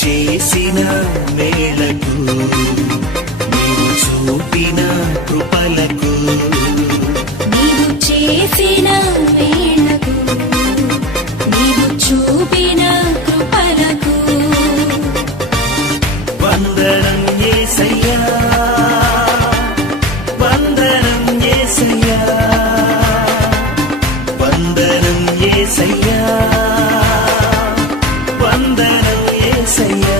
చేసిన మేళకు నీవు చూపిన కృపలకు నీవు చేసిన మేళకు నీవు చూపిన కృపలకు వందనం యేసయ్యా వందనం యేసయ్యా వందనం యేసయ్యా వందనం యేసయ్యా